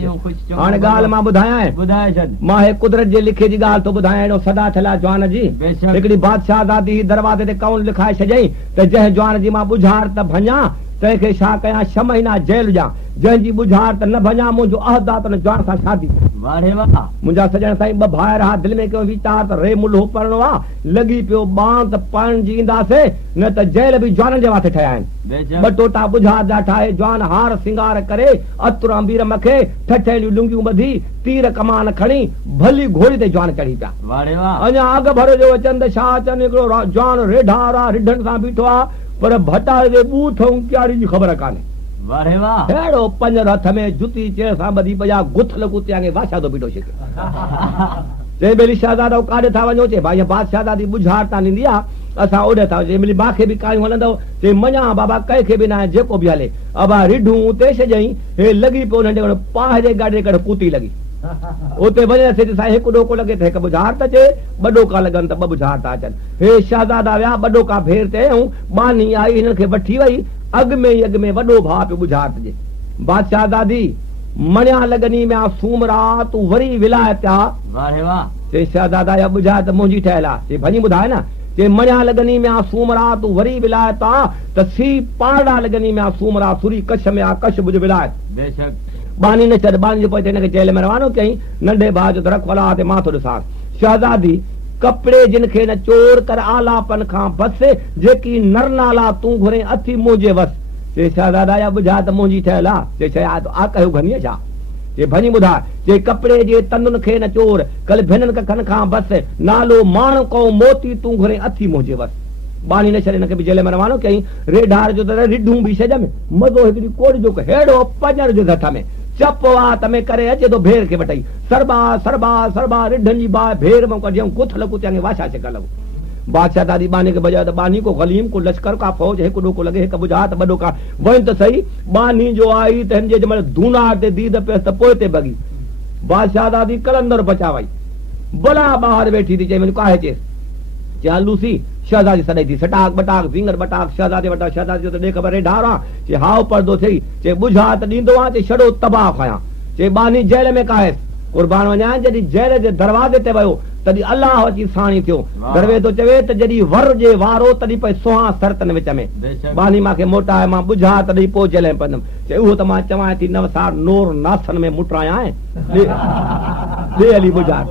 हाणे ॻाल्हि मां ॿुधायां, ॿुधाए छॾ। मां हे कुदरत जे लिखे जी ॻाल्हि थो ॿुधायां। एॾो सदा थियल जवान जी हिकिड़ी बादशाहज़ादी दरवाज़े ते कौन लिखाए छॾियईं त जंहिं जवान जी मां ॿुझार त भञा तंहिंखे छा कयां 6 महीना जेल ॾियां, जंहिंजी ॿुझार त न भञा मुंहिंजो अहद आहे त हुन जवान सां शादी। मुंहिंजा सॼण साईं 2 भाइर हा, दिलि में कयो वीचार त रे मुल्हो पढ़णो आहे, लॻी पियो बाण त पाण जी ईंदासीं न त जेल बि जवाननि जे वाथे ठहिया आहिनि। 2 टोटा ॿुझार जा ठाहे जवान हार सिंगार करे अतुर अंबीर मखे ठठेलियूं लुंगियूं ॿधी तीर कमान खणी भली घोड़ी ते जवान चढ़ी पिया। अञा अॻु भर जो अचनि त छा अचनि, हिकिड़ो जवान रेढार आहे, रिढनि सां बीठो आहे, पर भटारे जे बूथ ऐं क्यारी जी ख़बर कान्हे। अहिड़ो पंजर हथ में जुती चेड़ सां ॿधी पिया, गुथल कुतिया खे बादशाह थो बीठो छिके। जंहिं महिल शहज़ादो काॾे था वञो, चए भाई बादशाहज़ादी ॿुझार तां ॾींदी आहे, असां ओॾे था। जंहिं महिल मांखे बि कायूं हलंदव, चई मञा बाबा कंहिंखे बि न आहे, जेको बि हले। अबा रिढूं उते छॾियईं, हे लॻी पियो नंढे पाह जे गाॾे करे पूती लॻी। उते वञे साईं हिकु ॾोको लॻे त हिकु ॿुझार त अचे, 2 ॾोका लॻनि त 2 ॿुझार था अचनि। हे शहज़ादा विया 2 ॾोका फेर ते, ऐं बानी आई हिननि खे वठी वई। अॻु में वॾो भाउ पियो ॿुझार ॾिजे। बादशाहज़ादी मणिया लॻनी में सूमरा तूं वरी विलायत आ। चई शहज़ादा या ॿुझार त मुंहिंजी ठहियल आहे। चई भञी ॿुधाए न। चई मणिया लॻनी में सूमरा तूं वरी विलायत आ, त सी पाड़ा लॻनी में सूमरा सुरी कच्छ में आ, कच्छ बुझ विलायत। बानी न छॾ, बानी जो पोइ हिनखे जेल में रवानो कयईं। नंढे भाउ जो रख वला ते माथो ॾिसां। शहज़ादी कपिड़े जिन खे न चोर कर आलापन खां बस, जेकी नरनाला तूं घुरे अथी मुंहिंजे वस। चई शहज़ादा या ॿुझा त मुंहिंजी ठहियल आहे। चई छा आ कयो घनी छा? चई भञी ॿुधा। चई कपिड़े जे तंदुनि खे न चोर कल भिननि कखनि खां बस, नालो माण्हू कौ मोती तूं घुरे अथी मुंहिंजे वस। बानी न छॾे हिनखे बि जेल में रवानो कयईं। रेढार जो त रिढूं बि छॾ में मज़ो हिकिड़ी कोड़ जो हेड़ो पंजर जो हथ में चप वा तमें करे अचे तो भेर खे वठई। सरबा सरबा सरबा रिढनि जी बा भेर में कढियऊं, गुथल कुतिया खे वाछा छिकल। बादशाह दादी बानी खे बजायो त बानी को गलीम को लश्कर का फौज, हिकु ॾोको लॻे हिकु ॿुझा त 2 ॾोका वञ त सही। बानी जो आई त हिन जे जंहिं धूनार ते दीद पियसि त पोइ ते भॻी। बादशाह दादी कलंदर पचावाई, भला ॿाहिरि वेठी थी। चई मुंहिंजो काहे चएसि। चई लूसी शहज़ादी सॾे थी सटाक बटाक ज़ींगर बटाक शहज़ादे वटा। शहज़ादी जो त ॾे ख़बर रेढार आहे। चई हाउ पर्दो थई। चई ॿुझा त ॾींदो आहे। चई छॾो तबाह खयां। चई बानी जेल में काहेसि कुर्बान वञा। जॾहिं जेल जे दरवाज़े ते वियो तॾहिं अलाह अची साणी थियो। दरवेदो चवे त जॾहिं वर जे वारो तॾहिं पई सुहा सरतन विच में। बानी मांखे मोटाए, मां ॿुझा तॾहिं पोइ जेल में पवंदुमि। चई उहो त मां चवां थी नवसार नोर नासन में मुटराया हली ॿुझार।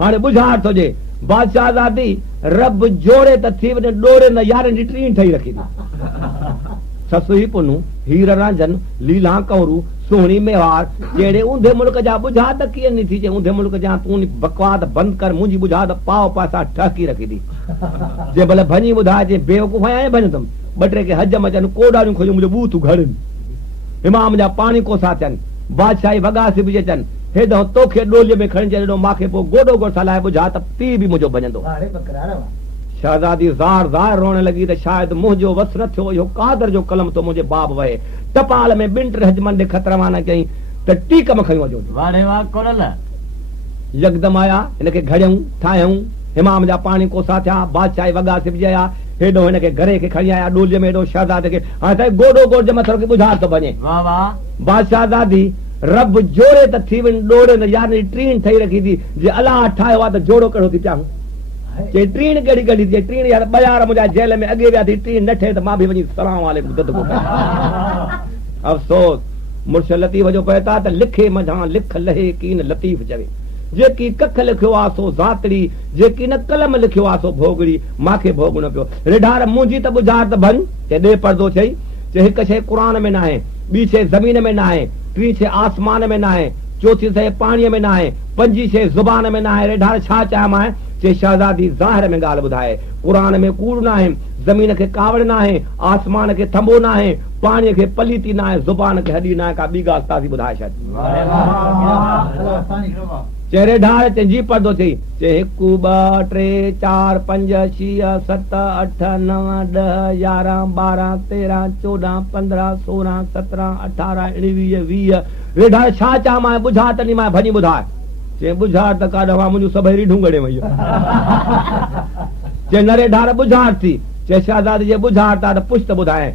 हाणे ॿुझार थो जे बादशाहज़ादी रब जोड़े त थी वञे, ॾोड़े न यारनि जी 3 ठही रखी। ससु ही पुनू हीर रांझन लीला कंवरू सोहणी मेवार जहिड़े ऊंधे मुल्क जा ॿुझा त कीअं न थी। चए ऊंधे मुल्क जा तूं बकवाद बंदि कर, मुंहिंजी ॿुझा त पाव पासा ठहकी रखी थी। जे भले भञी ॿुधाए, जे बेवकूफ़ आहियां भञंदुमि। 2-3 खे हज मचनि, कोडारियूं खोजूं, मुंहिंजो बूथ घड़नि, इमाम जा पाणी कोसा थियनि, बादशाही वॻा सिबिजी अचनि। हेॾो तोखे ॾोलीअ में खणी अचे, मांखे पोइ गोॾो गोड़ सलाए ॿुझा त पीउ बि मुंहिंजो भञंदो। शहज़ादी ज़ार ज़ार रोअण लॻी त शायदि मुंहिंजो वस न थियो, इहो कादर जो कलम तो मुंहिंजे बाब वहे। टपाल में 2-3 हजमन ॾे ख़त रवाना कयईं त टीकम खयूं अचो। यकदम आया, हिनखे घड़ियऊं ठाहियऊं, इमाम जा पाणी कोसा थिया, बादशाही वॻा सिबिजी आया। हेॾो हिनखे घरे खे खणी आया ॾोलीअ में, हेॾो शहज़ादे खे हाणे त गोॾो गोड़ जे मथां ॿुझार थो वञे। बादशाहज़ादी रब जोड़े त थी वञे, ॾोड़े न यारनि जी 3 ठही रखी थी। जे अलाह ठाहियो आहे त जोड़ो कहिड़ो थी पिया। चई 3 कहिड़ी कढी थी। 3 यार ॿार मुंहिंजा जेल में अॻे विया थी, 3 न ठहे त मां बि वञी सलाम वालेकुम ददको अफ़सोस मुर्शद लतीफ़ जो पए था त लिखे मझां लिख लहे कीन लतीफ़ चवे। जेकी कख लिखियो आहे सो ज़ातड़ी, जेकी न कलम लिखियो आहे सो भोगड़ी, मांखे भोगणो पियो। रेढार मुंहिंजी त ॿुझार त भन। चए ॾे पर्दो चई। चए हिकु शइ क़ुरान में न आहे, ॿी शइ ज़मीन में न आहे, 3 शइ आसमान में न आहे, 4 शइ पाणीअ में न आहे, 5 शइ ज़ुबान में न आहे। रेढार छा चयां मां? चए शहज़ादी ज़ाहिर में ॻाल्हि ॿुधाए, क़ुरान में कूड़ न आहे, ज़मीन खे कावड़ न आहे, आसमान खे थंबो न आहे, पाणीअ खे पलीती न आहे, ज़ुबान खे हॾी न आहे, का ॿी ॻाल्हि ताज़ी ॿुधाए छॾ। चए रेढार चई जी पर्दो चई। चए 1 2 3 4 5 6 7 8 9 10 11 12 13 14 15 16 17 18 19 20। रेढार छा चवां मां? ॿुझा तॾहिं मां भञी ॿुधाए। चए ॿुझार त काॾ मुंहिंजूं सभई रीढूं गड़े वई। चए न रेढार ॿुझार थी। चए शहज़ादी जे ॿुझार था त पुछ त ॿुधाए।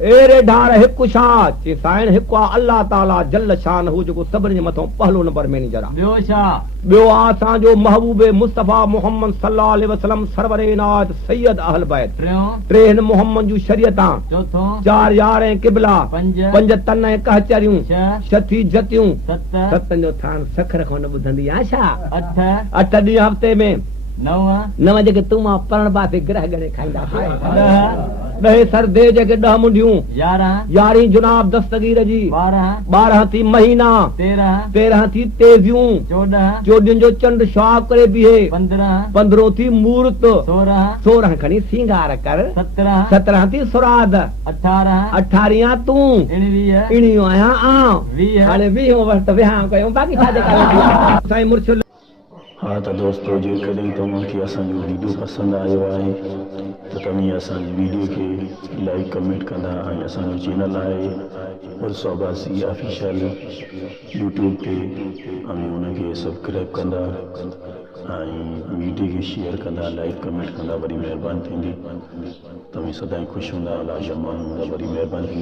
एरे ढार हिकु छा चई साईं हिकु आहे अल्लाह ताला जल शान हू जेको सभिनी जे मथां पहलो नंबर में नी जरा ॿियो छा ॿियो आहे असांजो महबूब मुस्तफ़ा मोहम्मद सल्लल्लाहु अलैहि वसल्लम सरवर इनायत सैयद अहल बैत टियों टे हिन मोहम्मद जूं शरीयतां चौथों चार यार ऐं क़िबला पंज पंज तन ऐं कहचरियूं छह छठी जतियूं सत सतनि जो थान सखर खां न ॿुधंदी आहे छा अठ 8 ॾींहं हफ़्ते में नव नव जेके तूं मां परण पासे ग्रह गणे खाईंदासीं ॾह 10 सरदे जेके 10 मुंडियूं 11 यारहीं जुनाब दस्तगीर जी 12 थी महीना 13 थी तेजियूं 14 जो चंड शाह करे बीहे 15 थी मूर्त 16 खणी सिंगार कर 17 थी सुराद 18 तूं इणियूं आहियां हाणे 20 वक़्तु विहां कयूं बाक़ी छाजे करे साईं मुर्शिद। हाँ तो दोस्तों जेकॾहिं तव्हांखे असांजो वीडियो पसंदि आयो आहे त तव्हां असांजी वीडियो खे लाइक कमेंट कंदा ऐं असांजो चैनल आहे उर्स अब्बासी ऑफिशियल यूट्यूब ते ऐं उनखे सब्सक्राइब कंदा ऐं वीडियो खे शेयर कंदा लाइक कमेंट कंदा वरी महिरबानी थींदी तव्हां सदाईं ख़ुशि हूंदा अलाह जमान हूंदा वरी महिरबानी थींदी।